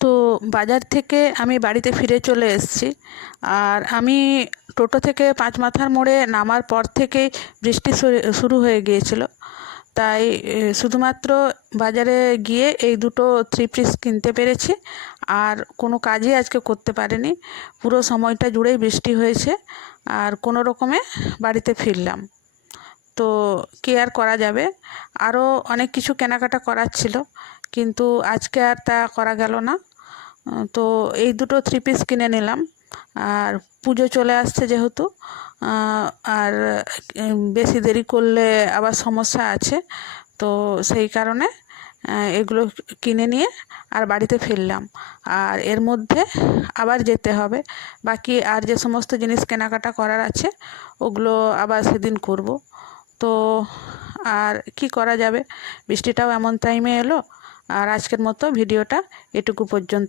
তো বাজার থেকে আমি বাড়িতে ফিরে চলে এসেছি। আর আমি টোটো থেকে পাঁচমাথার মোড়ে নামার পর থেকেই বৃষ্টি শুরু হয়ে গিয়েছিল। তাই শুধুমাত্র বাজারে গিয়ে এই দুটো থ্রি পিস কিনতে পেরেছি, আর কোনো কাজই আজকে করতে পারিনি। পুরো সময়টা জুড়েই বৃষ্টি হয়েছে, আর কোনো রকমে বাড়িতে ফিরলাম। তো কী আর করা যাবে, আরও অনেক কিছু কেনাকাটা করার ছিল, কিন্তু আজকে আর তা করা গেল না। তো এই দুটো থ্রি পিস কিনে নিলাম। আর পুজো চলে আসছে যেহেতু, আর বেশি দেরি করলে আবার সমস্যা আছে, তো সেই কারণে এগুলো কিনে নিয়ে আর বাড়িতে ফিরলাম। আর এর মধ্যে আবার যেতে হবে, বাকি আর যে সমস্ত জিনিস কেনাকাটা করার আছে ওগুলো আবার সেদিন করব। তো আর কি করা যাবে, বৃষ্টিটাও এমন টাইমে এলো। আর আজকের মতো ভিডিওটা এটুকু পর্যন্ত।